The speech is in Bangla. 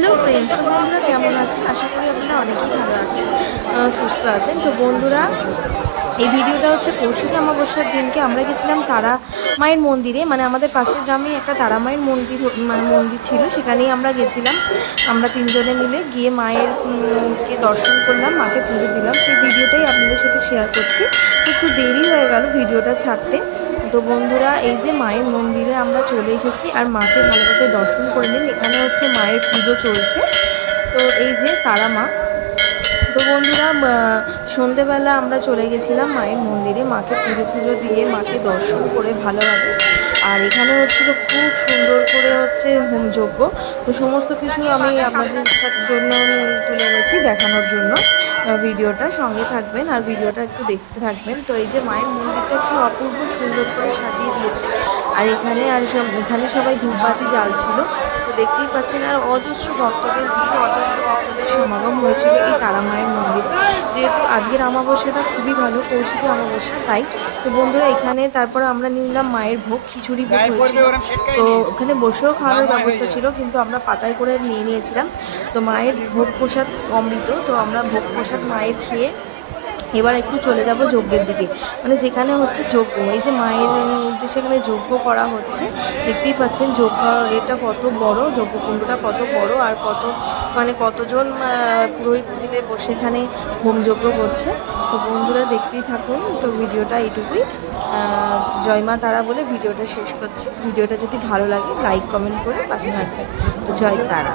হ্যালো ফ্রেন্ডস, তো বন্ধুরা কেমন আছেন? আশা করি আপনারা অনেকেই ভালো আছেন, সুস্থ আছেন। তো বন্ধুরা, এই ভিডিওটা হচ্ছে কৌশিকী অমাবস্যার দিনকে আমরা গেছিলাম তারা মায়ের মন্দিরে। মানে আমাদের পাশের গ্রামে একটা তারা মায়ের মন্দির ছিল, সেখানেই আমরা গেছিলাম। আমরা তিনজনে মিলে গিয়ে মায়ের কে দর্শন করলাম, মাকে পুজো দিলাম। সেই ভিডিওটাই আপনাদের সাথে শেয়ার করছি। একটু দেরি হয়ে গেল ভিডিওটা ছাড়তে। তো বন্ধুরা, এই যে মায়ের মন্দিরে আমরা চলে এসেছি, আর মাকে ভালোভাবে দর্শন করে নিন। এখানে হচ্ছে মায়ের পুজো চলছে। তো এই যে তারা মা। তো বন্ধুরা, সন্ধেবেলা আমরা চলে গেছিলাম মায়ের মন্দিরে, মাকে পুজো দিয়ে মাকে দর্শন করে ভালোভাবে। আর এখানে হচ্ছিল খুব সুন্দর করে হচ্ছে হোমযজ্ঞ। তো সমস্ত কিছু আমি আপনাদের জন্য তুলে এনেছি দেখানোর জন্য। ভিডিওটা সঙ্গে থাকবেন আর ভিডিওটা একটু দেখতে থাকবেন। তো এই যে মায়ের মন্দিরটা কি অপূর্ব সুন্দর করে সাজিয়ে দিয়েছে। আর এখানে সবাই ধূপবাতি জ্বালছিল। তো দেখতেই পাচ্ছেন, আর অজস্র ভক্তদের সমাগম হয়েছিল এই তারা মায়ের মন্দিরে। যেহেতু আজকের অমাবস্যাটা খুবই ভালো, কৌশিকী অমাবস্যা, তাই। তো বন্ধুরা, এখানে তারপর আমরা নিলাম মায়ের ভোগ, খিচুড়ি ভোগ হয়েছিল। তো ওখানে বসেও খাওয়ানোর ব্যবস্থা ছিল, কিন্তু আমরা পাতায় করে নিয়েছিলাম। তো মায়ের ভোগ প্রসাদ অমৃত। তো আমরা ভোগ প্রসাদ মায়ের খেয়ে এবার একটু চলে যাব যজ্ঞের দিকে। মানে যেখানে হচ্ছে যজ্ঞ, এই যে মায়ের যে সেখানে যজ্ঞ করা হচ্ছে, দেখতেই পাচ্ছেন যজ্ঞ এটা কত বড়, যজ্ঞকুণ্ডটা কত বড়, আর কতজন পুরোহিত মিলে বসে এখানে হোমযজ্ঞ করছে। তো বন্ধুরা, দেখতেই থাকুন। তো ভিডিওটা এইটুকুই। জয় মা তারা বলে ভিডিওটা শেষ করছি। ভিডিওটা যদি ভালো লাগে লাইক কমেন্ট করে পাশে থাকবেন। তো জয় তারা।